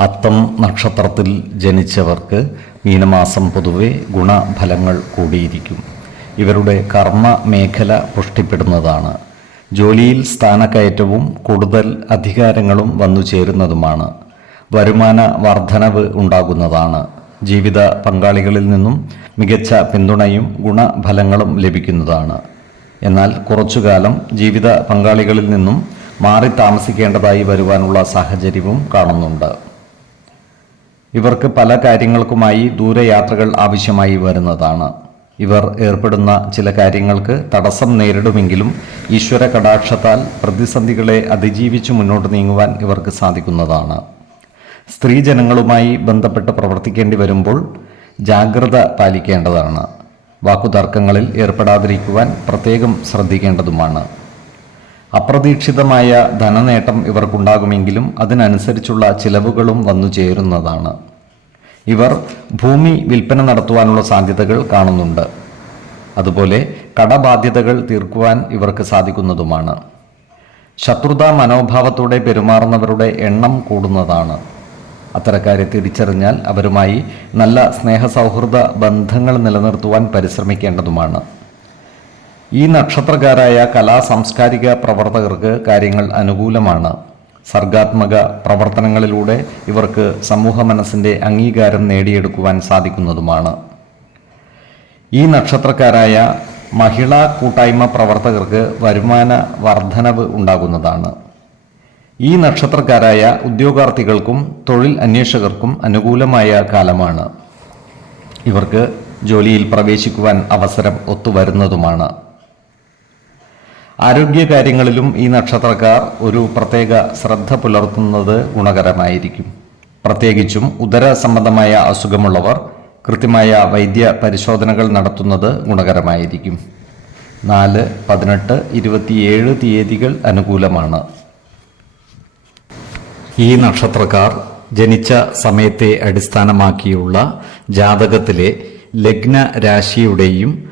അത്തം നക്ഷത്രത്തിൽ ജനിച്ചവർക്ക് മീനമാസം പൊതുവെ ഗുണഫലങ്ങൾ കൂടിയിരിക്കും. ഇവരുടെ കർമ്മ മേഖല പുഷ്ടിപ്പെടുന്നതാണ്. ജോലിയിൽ സ്ഥാനക്കയറ്റവും കൂടുതൽ അധികാരങ്ങളും വന്നു ചേരുന്നതുമാണ്. വരുമാന വർധനവ് ഉണ്ടാകുന്നതാണ്. ജീവിത പങ്കാളികളിൽ നിന്നും മികച്ച പിന്തുണയും ഗുണഫലങ്ങളും ലഭിക്കുന്നതാണ്. എന്നാൽ കുറച്ചുകാലം ജീവിത പങ്കാളികളിൽ നിന്നും മാറി താമസിക്കേണ്ടതായി വരുവാനുള്ള സാഹചര്യവും കാണുന്നുണ്ട്. ഇവർക്ക് പല കാര്യങ്ങൾക്കുമായി ദൂരയാത്രകൾ ആവശ്യമായി വരുന്നതാണ്. ഇവർ ഏർപ്പെടുന്ന ചില കാര്യങ്ങൾക്ക് തടസ്സം നേരിടുമെങ്കിലും ഈശ്വര കടാക്ഷത്താൽ പ്രതിസന്ധികളെ അതിജീവിച്ച് മുന്നോട്ട് നീങ്ങുവാൻ ഇവർക്ക് സാധിക്കുന്നതാണ്. സ്ത്രീജനങ്ങളുമായി ബന്ധപ്പെട്ട് പ്രവർത്തിക്കേണ്ടി വരുമ്പോൾ ജാഗ്രത പാലിക്കേണ്ടതാണ്. വാക്കുതർക്കങ്ങളിൽ ഏർപ്പെടാതിരിക്കുവാൻ പ്രത്യേകം ശ്രദ്ധിക്കേണ്ടതുമാണ്. അപ്രതീക്ഷിതമായ ധനനേട്ടം ഇവർക്കുണ്ടാകുമെങ്കിലും അതിനനുസരിച്ചുള്ള ചിലവുകളും വന്നു ചേരുന്നതാണ്. ഇവർ ഭൂമി വിൽപ്പന നടത്തുവാനുള്ള സാധ്യതകൾ കാണുന്നുണ്ട്. അതുപോലെ കടബാധ്യതകൾ തീർക്കുവാൻ ഇവർക്ക് സാധിക്കുന്നതുമാണ്. ശത്രുതാ മനോഭാവത്തോടെ പെരുമാറുന്നവരുടെ എണ്ണം കൂടുന്നതാണ്. അത്തരക്കാരെ തിരിച്ചറിഞ്ഞാൽ അവരുമായി നല്ല സ്നേഹ സൗഹൃദ ബന്ധങ്ങൾ നിലനിർത്തുവാൻ പരിശ്രമിക്കേണ്ടതുമാണ്. ഈ നക്ഷത്രക്കാരായ കലാ സാംസ്കാരിക പ്രവർത്തകർക്ക് കാര്യങ്ങൾ അനുകൂലമാണ്. സർഗാത്മക പ്രവർത്തനങ്ങളിലൂടെ ഇവർക്ക് സമൂഹ മനസ്സിന്റെ അംഗീകാരം നേടിയെടുക്കുവാൻ സാധിക്കുന്നതുമാണ്. ഈ നക്ഷത്രക്കാരായ മഹിളാ കൂട്ടായ്മ പ്രവർത്തകർക്ക് വരുമാന വർധനവ് ഉണ്ടാകുന്നതാണ്. ഈ നക്ഷത്രക്കാരായ ഉദ്യോഗാർത്ഥികൾക്കും തൊഴിൽ അന്വേഷകർക്കും അനുകൂലമായ കാലമാണ്. ഇവർക്ക് ജോലിയിൽ പ്രവേശിക്കുവാൻ അവസരം ഒത്തുവരുന്നതുമാണ്. ആരോഗ്യകാര്യങ്ങളിലും ഈ നക്ഷത്രക്കാർ ഒരു പ്രത്യേക ശ്രദ്ധ പുലർത്തുന്നത് ഗുണകരമായിരിക്കും. പ്രത്യേകിച്ചും ഉദര സംബന്ധമായ അസുഖമുള്ളവർ കൃത്യമായ വൈദ്യ പരിശോധനകൾ നടത്തുന്നത് ഗുണകരമായിരിക്കും. നാല് പതിനെട്ട് ഇരുപത്തിയേഴ് തീയതികൾ അനുകൂലമാണ്. ഈ നക്ഷത്രക്കാർ ജനിച്ച സമയത്തെ അടിസ്ഥാനമാക്കിയുള്ള ജാതകത്തിലെ ലഗ്ന രാശിയുടെയും